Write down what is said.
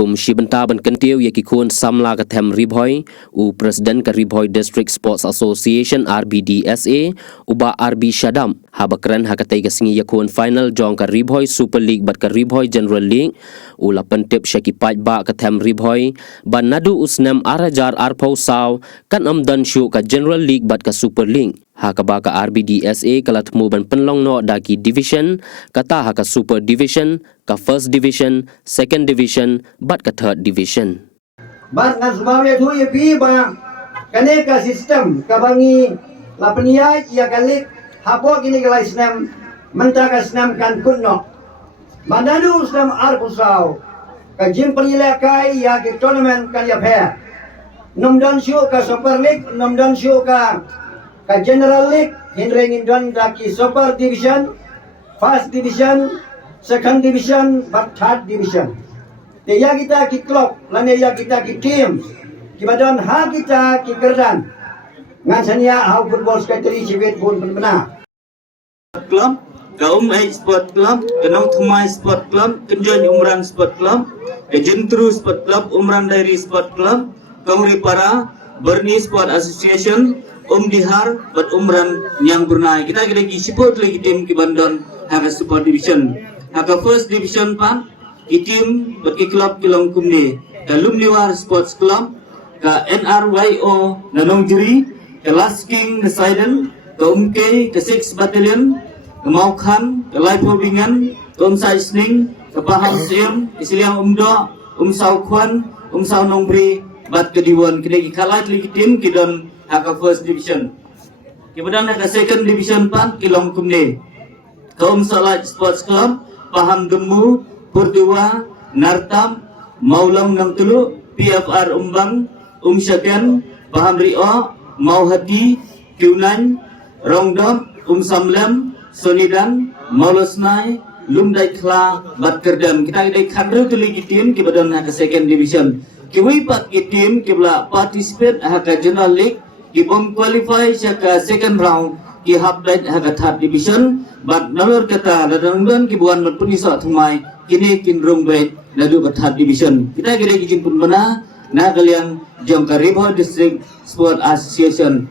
kum shibenta ban kentiu yaki kun samla ka them ribhoi u president ka ribhoi district sports association RBDSA uba RB Shadam habakran hakatai ka singi yakun final jong ka ribhoi super league bat ka ribhoi general league u la pentip shaki paj ba ka them ribhoi ban nadu usnam arajar arpau saw kan amdan shu ka general league bat ka super league hakaba ka RBDSA kalat mu ban penlong no daki division kata haka super division ka first division second division bat ka third division bat ngan sumawe thu ye pi ba kane ka system ka bangi lapnia ya kalik hapo kini ka islam menta ka islam kan kunno manadu islam arpusau ka jim penila kai ya ke tournament kan ya phe nomdan shu ka super league nomdan shu ka general league hindring indon daki super division first division second division but third division te ya kita ki club lane ya kita ki team ki badan ha kita ki kerdan ngan sania how football secretary sibet pun benar club kaum sport club kenong thumai sport club kenjon umran sport club jentru sport club umran dairy sport club kauri para Berni Sport Association Dihar bat umran yang Brunei kita lagi support lagi tim ki Bandon haka support division haka first division pan ki tim bat ki club kilong kumne ka Lumniwar Sports Club ka NRYO Nanong Jiri ka Last King Poseidon ka Umke ka 6 Battalion ka Maukhan ka Laipo Bingan ka Umsai Sning ka Pahang Siem Isiliang Umdo Umsau Kwan Umsau Nongbri bat kediwan kita kalat lagi tim kidon haka first division kemudian haka second division pan kilong kumne kaum salat sports club Pahang Gemu Purdua Nartam Maulang Nang Tulu PFR Umbang Syaken Paham Rio Mauhati Kiunan Rongdom Samlem Sonidan Maulosnai Lumdai Kla bat kerdam kita ada kandru tu lagi tim kemudian haka second division kiwi pat ki team kibla participate haka general league ki bom qualify saka second round ki half dive haka third division but nalor kata ladangdan ki buan mat punisa thumai kini kinrung bet nadu ka third division kita gede kijin pun bana na kalian jong ka Ribhoi district sport association